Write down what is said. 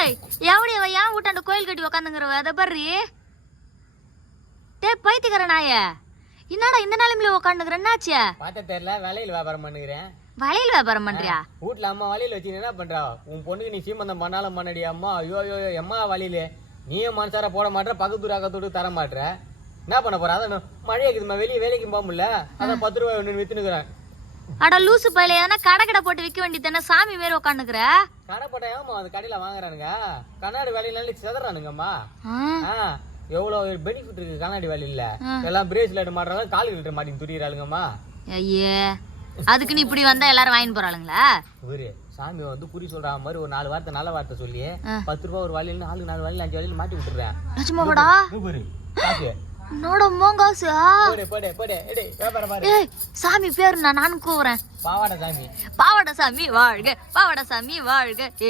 ஏய் எவடி அவ ஏன் வீட்டாண்ட கோயில் கட்டி உக்காந்துங்கிறவ அதை பர்றி டே பைத்தியக்கார நாய என்னடா இந்த நிலைமையில உக்காந்துக்கிற என்னாச்சு பார்த்த தெரியல வேலையில் வியாபாரம் பண்ணுகிறேன் வளையல் வியாபாரம் பண்றியா வீட்டுல அம்மா வலையில வச்சு என்ன பண்றா உன் பொண்ணுக்கு நீ சீமந்தம் பண்ணாலும் பண்ணடி அம்மா ஐயோ ஐயோ அம்மா வலையில நீயும் மனசார போட மாட்டேற பக்கத்து அக்கத்தோடு தர மாட்டேற என்ன பண்ண போற அதான் மழை இருக்குதுமா வெளியே வேலைக்கும் போக முடியல அதான் 10 ரூபாய் ஒன்று வித்துனுக்குறேன் அட லூசு பையில எதனா கடை போட்டு விற்க வேண்டியதானே சாமி மாரி உக்காந்துக்கிற கடை போட்டாயாமா அது கடையில வாங்குறானுங்க கண்ணாடி வேலையில செதறானுங்கம்மா எவ்வளவு பெனிஃபிட் இருக்கு கண்ணாடி வேலையில எல்லாம் பிரேஸ்லெட் மாட்டுறாங்க கால் கிட்ட மாட்டின்னு துரியிறாளுங்கம்மா ஐயே அதுக்கு நீ இப்படி வந்தா எல்லாரும் வாங்கிட்டு போறாளுங்களா இவரு சாமி வந்து குறி சொல்ற மாதிரி ஒரு 4 வார்த்தை நல்ல வார்த்தை சொல்லி 10 ரூபாய் ஒரு வலையில 4 வலையில 5 வலையில மாட்டி விட்டுறேன் நிஜமாவாடா என்னோட மோங்காசு சாமி பேரு நானும் கூவுறேன் பாவாடை சாமி பாவாடை சாமி வாழ்க பாவாடை சாமி வாழ்க